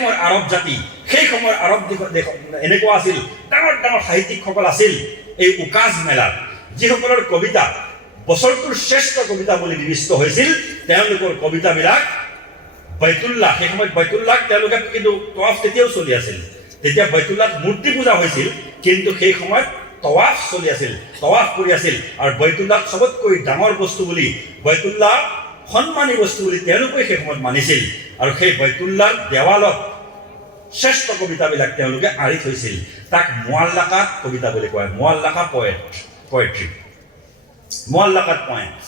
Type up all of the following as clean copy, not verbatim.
সময়ৰ আৰব জাতি, সেই সময়ৰ আৰব দেশ এনেকুৱা আছিল, ডাঙৰ ডাঙৰ সাহিত্যিকসকল আছিল এই উকাজ মেলাত, যিসকলৰ কবিতা বছৰটোৰ শ্ৰেষ্ঠ কবিতা বুলি বিবেচিত হৈছিল। তেওঁলোকৰ কবিতাবিলাক বাইতুল্লাহ, সেই সময়ত বাইতুল্লাহ তেওঁলোকে কিন্তু তৱাফ তেতিয়াও চলি আছিল। তেতিয়া বাইতুল্লাহত মূৰ্তি পূজা হৈছিল, কিন্তু সেই সময়ত তৱাফ চলি আছিল, তৱাফ কৰি আছিল। আৰু বাইতুল্লাহ চবতকৈ ডাঙৰ বস্তু বুলি, বাইতুল্লাহ সন্মানী বস্তু বুলি তেওঁলোকে সেই সময়ত মানিছিল। আৰু সেই বাইতুল্লাহৰ দেৱালত শ্ৰেষ্ঠ কবিতাবিলাক তেওঁলোকে আঁৰি থৈছিল। তাক মুআল্লাকাত কবিতা বুলি কয়, মুআল্লাকা পয়েট্ৰি, মুআল্লাকাত পয়েমছ।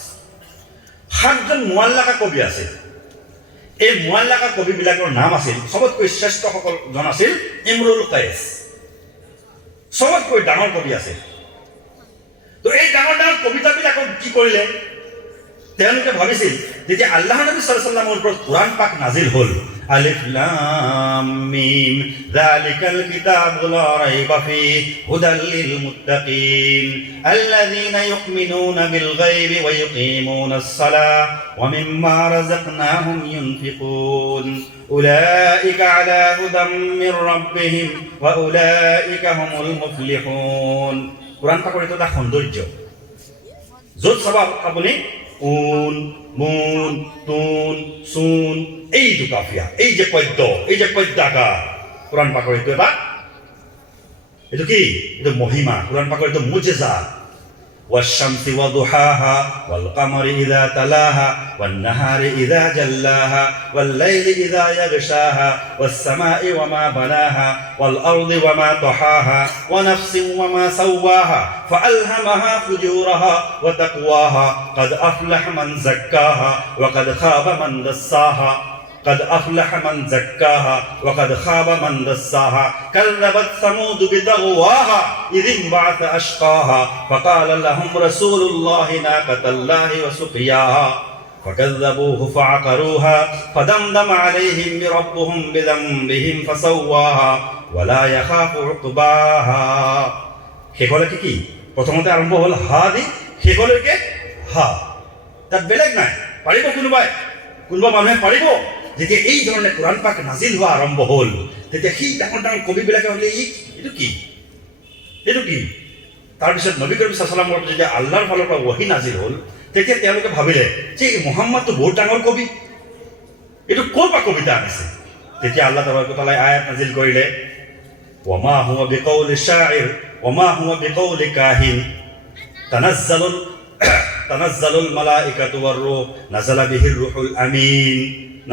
7জন মুআল্লাকা কবি আছে। এই মুআল্লাকা কবিবিলাকৰ নাম আছিল, চবতকৈ শ্ৰেষ্ঠসকলজন আছিল ইমৰুল কাইছ, চবতকৈ ডাঙৰ কবি আছে। তো এই ডাঙৰ ডাঙৰ কবিতাবিলাকক কি কৰিলে, তেওঁলোকে ভাবিছিল যেতিয়া আল্লাহ নবী সাল্লাল্লাহু আলাইহি ওয়াসাল্লামৰ ওপৰত কোৰাণ পাক নাজিল হ'ল, আলিফ লাম মিম যালিকাল কিতাবু লা রাইবা ফীহি হুদাল লিল মুত্তাকিন আল্লাযীনা ইউমিনুনা বিল গায়বি ওয়া ইউকিমুনাস সালাহ ওয়া মিম্মা রাযাকনাহুম ইউনফিকুন উলাইকা আলা হুদাম মির রাব্বিহিম ওয়া উলাইকা হুমুল মুফলিহুন। কোৰাণ পাকৰ এটা সৌন্দৰ্য, য'ত চাবা আপুনি উন, মুন, তুন, সুন, এই যে কাফিয়া, এই যে পদ্য, এই যে পদ্যাকার, কোরআন পাকের এটা কি, এটা মহিমা, কোরআন পাকের এটা মুজিজা। والشمس وضحاها والقمر إذا تلاها والنهار إذا جلاها والليل إذا يغشاها والسماء وما بناها والأرض وما طحاها ونفس وما سواها فألهمها فجورها وتقواها قد أفلح من زكاها وقد خاب من دساها قد أفلح من زكاها وقد خاب من دساها كذبت ثمود بطغواها إذ انبعث أشقاها فقال لهم رسول الله ناقة الله وسقياها فكذبوه فعقروها فدمدم عليهم ربهم بذنبهم فسواها ولا يخاف عقباها। শেষলৈকে কি, প্ৰথমতে আৰম্ভ হ'ল হা দি, শেষলৈকে হা, তাত বেলেগ নাই। পাৰিব কোনোবাই, কোনোবা মানুহে পাৰিব? যেতিয়া এই ধৰণে কোৰাণ পাক নাজিল হোৱা আৰম্ভ হ'ল, তেতিয়া সেই ডাঙৰ ডাঙৰ কবিবিলাকে হ'লে এইটো কি, এইটো কি? তাৰপিছত নবী কৰীম সাল্লাল্লাহু আলাইহি ওয়াসাল্লামৰ যেতিয়া আল্লাহৰ ফালৰ পৰা ওহী নাজিল হ'ল, তেতিয়া তেওঁলোকে ভাবিলে যে মুহাম্মদটো বহুত ডাঙৰ কবি, এইটো ক'ৰ পৰা কবিতা আনিছে? তেতিয়া আল্লাহ তাবাৰাকা তাআলাই আয়াত নাজিল কৰিলে, ওয়ামা হুয়া বিকাউলি শাইৰ ওয়ামা হুয়া বিকাউলি কাহিন তানাজ্জালুল মালাইকাতু ওয়াৰ ৰূহ নাযালা বিহিৰ ৰূহুল আমিন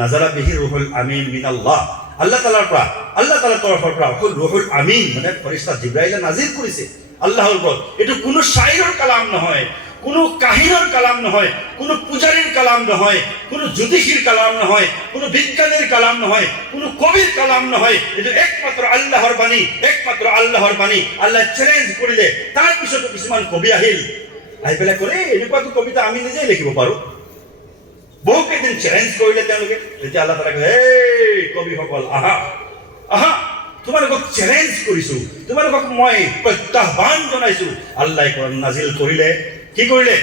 নাযালা বিহিৰ ৰূহুল আমিন মিনাল্লাহ। আল্লাহ তাআলাৰ পৰা, আল্লাহ তাআলাৰ তৰফৰ পৰা ৰূহুল আমিন মানে ফেৰেশতা জিবৰাইলে নাজিল কৰিছে আল্লাহৰ ওপৰত। এইটো কোনো শাইৰৰ কালাম নহয়, কোনো কাহিনীৰ কালাম নহয়, কোনো পূজাৰীৰ কালাম নহয়, কোনো জ্যোতিষীৰ কালাম নহয়, কোনো বিজ্ঞানীৰ কালাম নহয়, কোনো কবিৰ কালাম নহয়। এইটো একমাত্ৰ আল্লাহৰ বাণী, একমাত্ৰ আল্লাহৰ বাণী। আল্লাহ চ্যালেঞ্জ কৰিলে, তাৰপিছতো কিছুমান কবি আহিল, আহি পেলাই ক'লে এনেকুৱাটো কবিতা আমি নিজেই লিখিব পাৰোঁ। বহু কেইদিন চ্যালেঞ্জ কৰিলে তেওঁলোকে। তেতিয়া আল্লাহ তাআলাই ক'লে, এই কবিসকল আহা আহা, তোমালোকক চ্যালেঞ্জ কৰিছোঁ, তোমালোকক মই প্ৰত্যাহ্বান জনাইছোঁ। আল্লাহ কোৰাণ নাজিল কৰিলে, কি কৰিলে?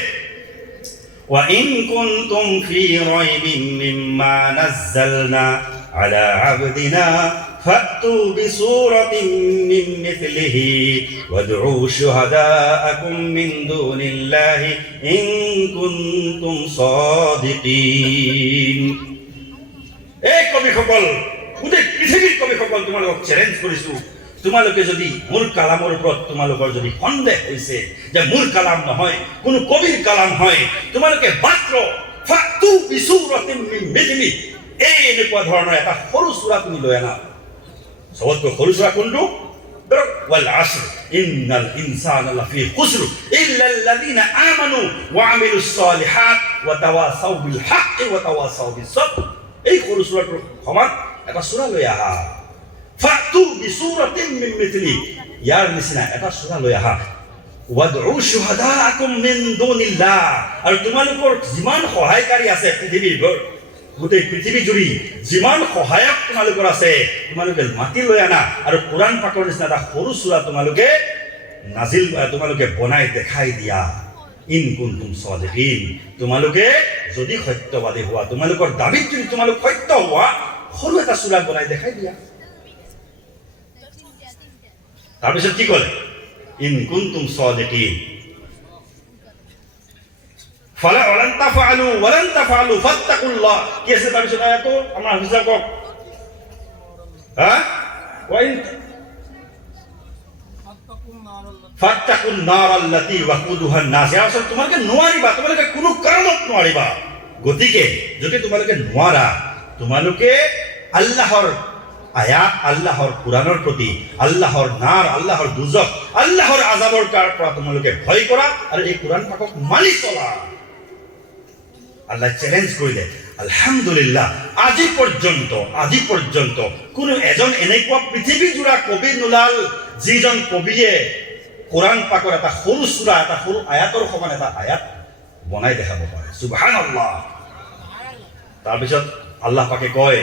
ওয়া ইন কুনতুম ফি রাইবিন মিম্মা নাযালনা আলা আবদিনা ফাতু বিসূরাতিন মিন মিথলিহি ওয়াদউ শুহাদাআকুম মিন দুনিল্লাহি ইন কুনতুম সাদিকিন। এই কবিসকল, গোটেই পৃথিৱীৰ কবিসকল, তোমালোকক চ্যালেঞ্জ কৰিছোঁ, তোমালোকে যদি মোৰ কালামৰ ওপৰত তোমালোকৰ যদি সন্দেহ হৈছে যে মোৰ কালাম নহয়, কোনো কবিৰ কালাম হয়, তোমালোকে মাত্ৰ ফাতু বিসূৰাতিন মিন মিথলিহি, এই এনেকুৱা ধৰণৰ এটা সৰু সূৰা তুমি লৈ আনা। সবতকৈ সৰু সূৰা কোনটো? ওয়াল আসর ইন্নাল ইনসানা লাফি খুসর ইল্লাল্লাযিনা আমানু ওয়া আমিলুস সালিহাত ওয়া তাওয়াসাউ বিল হাক্কি ওয়া তাওয়াসাউ বিস sabr। এই সৰু সূৰাটোৰ সমান এটা সূৰা লৈ আহা। ফাতু বিসূৰাতিন মিন মিথলি, ইয়াৰ নিচিনা এটা সূৰা লৈ আহা। ওয়াদউ শুহাদাআকুম মিন দুনিল্লাহ, আৰু তোমালোকৰ যিমান সহায়কাৰী আছে পৃথিৱীৰ, গোটেই পৃথিৱী জুৰি যিমান সহায়ক তোমালোকৰ আছে, তোমালোকে মাতি লৈ আনা। আৰু কোৰাণ পাকৰ নিচিনা এটা সৰু সূৰা তোমালোকে নাজিল, তোমালোকে বনাই দেখাই দিয়া। ইন কুনতুম সাদিকিন, তোমালোকে যদি সত্যবাদী হোৱা, তোমালোকৰ দাবীত যদি তোমালোক সত্য হোৱা, সৰু এটা চূড়া বনাই দেখাই দিয়া। তাৰপিছত কি ক'লে? ইন কুনতুম সাদিকিন ফালা ওয়ালান তাফআলু ওয়ালান তাফআলু ফাত্তাকুল্লাহ। কি আছে তাৰপিছত আয়াতো আমাৰ হাফিজা কওক? ওয়াইন ফাত্তাকুন নাৰাল্লাতী ওয়াকুদুহা নাস। আসলে তোমালোকে নোৱাৰিবা, তোমালোকে কোনো কাৰণত নোৱাৰিবা। গতিকে যদি তোমালোকে নোৱাৰা, তোমালোকে আল্লাহৰ আয়াত, আল্লাহৰ কোৰআনৰ প্ৰতি, আল্লাহৰ নাৰ, আল্লাহৰ দুজক, আল্লাহৰ আযাবৰ পৰা তোমালোকে ভয় কৰা আৰু এই কোৰআন পাকক মানি চলা। আল্লাহ চ্যালেঞ্জ কৰিলে। আলহামদুলিল্লাহ, আজি পৰ্যন্ত কোনো এজন এনেকুৱা পৃথিৱীজোৰা কবি নোলাল যিজন কবিয়ে কোৰআন পাকৰ এটা সৰু সূৰা, এটা সৰু আয়াতৰ সমান এটা আয়াত বনাই দেখাব পাৰে। সুবহানাল্লাহ। তাৰপিছত আল্লাহ পাকে কয়